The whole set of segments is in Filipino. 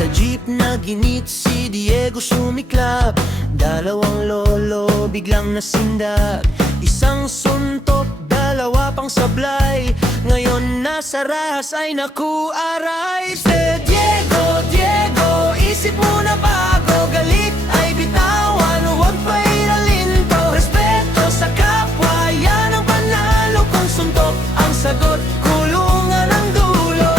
Sa jeep na ginit si Diego sumiklap, dalawang lolo biglang nasindak. Isang suntok, dalawa pang sablay, ngayon nasa rahas ay naku aray. Si Diego, Diego, isip mo na bago, galit ay bitawan, huwag pairalin to. Respeto sa kapwa, yan ang panalo. Kung suntok ang sagot, kulungan ang dulo.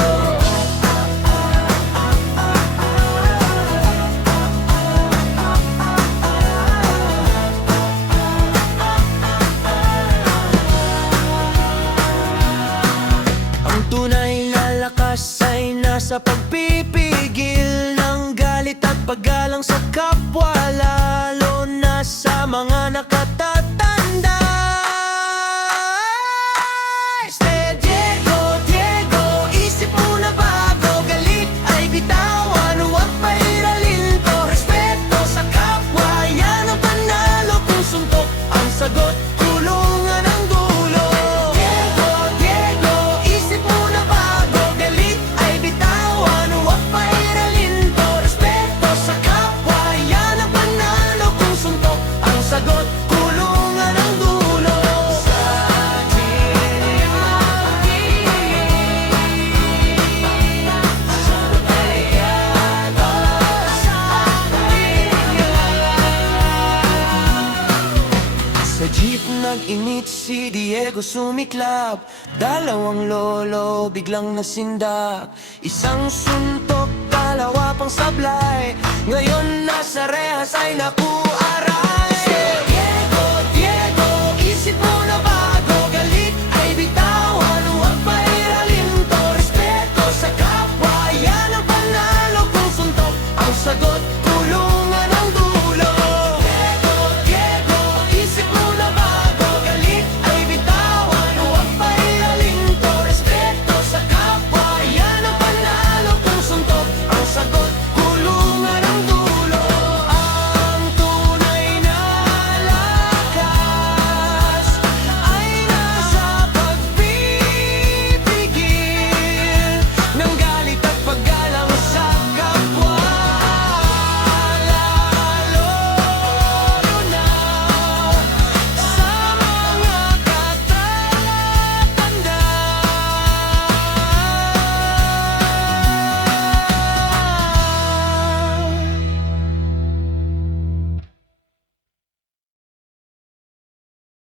Ang tunay na lakas ay nasa pagpipigil ng galit at paggalang sa kapwa, lalo na sa mga nakatatanda. Si Diego, Diego, isip mo na bago, galit ay bitawan, huwag pairalin to. Respeto sa kapwa, yan ang panalo. Kung suntok ang sagot, kulungan ang dulo. Diego, Diego, isip mo na bago, galit ay bitawan, huwag pairalin to. Respeto sa kapwa, yan ang panalo. Kung suntok ang sagot, kulungan ang dulo. Sa jeep nag-init si Diego sumiklap, dalawang lolo biglang nasindak. Isang suntok, dalawa pang sablay, ngayon nasa rehas ay naku